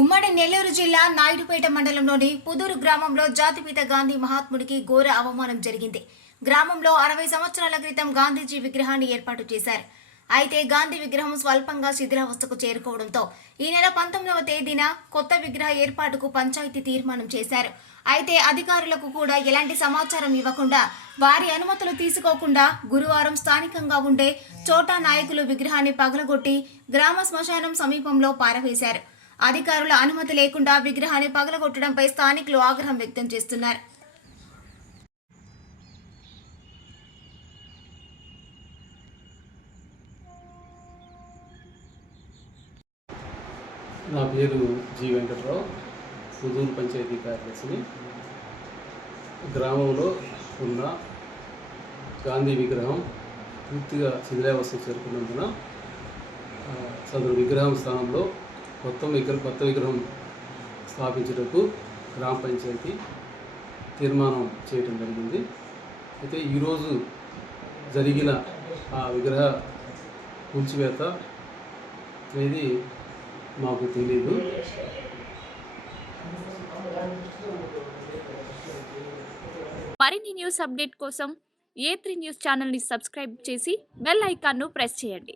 ఉమ్మడి నెల్లూరు జిల్లా నాయుడుపేట మండలంలోని పుదూరు గ్రామంలో జాతిపిత గాంధీ మహాత్ముడికి ఘోర అవమానం జరిగింది. గ్రామంలో అరవై సంవత్సరాల క్రితం గాంధీజీ విగ్రహాన్ని ఏర్పాటు చేశారు. అయితే గాంధీ విగ్రహం స్వల్పంగా శిథిలావస్థకు చేరుకోవడంతో ఈ నెల పంతొమ్మిదవ తేదీన కొత్త విగ్రహ ఏర్పాటుకు పంచాయతీ తీర్మానం చేశారు. అయితే అధికారులకు కూడా ఎలాంటి సమాచారం ఇవ్వకుండా వారి అనుమతులు తీసుకోకుండా గురువారం స్థానికంగా ఉండే చోటా నాయకులు విగ్రహాన్ని పగలగొట్టి గ్రామ శ్మశానం సమీపంలో పారవేశారు. అధికారుల అనుమతి లేకుండా విగ్రహాన్ని పగలగొట్టడంపై స్థానికులు ఆగ్రహం వ్యక్తం చేస్తున్నారు. నా పేరు జి వెంకట్రావు పుదూరు పంచాయతీ కార్యదర్శిని. గ్రామంలో ఉన్న గాంధీ విగ్రహం పూర్తిగా శిథిలావస్థ చేరుకున్నందున ఆ, సదరు విగ్రహం స్థానంలో కొత్త విగ్రహం కొత్త విగ్రహం స్థాపించుటకు గ్రామ పంచాయతీ తీర్మానం చేయడం జరిగింది. అయితే ఈరోజు జరిగిన ఆ విగ్రహ కూల్చివేత అనేది మాకు తెలియదు మరిన్ని న్యూస్ అప్డేట్ కోసం ఏ త్రీ న్యూస్ ఛానల్ని సబ్స్క్రైబ్ చేసి బెల్ ఐకాన్ను ప్రెస్ చేయండి.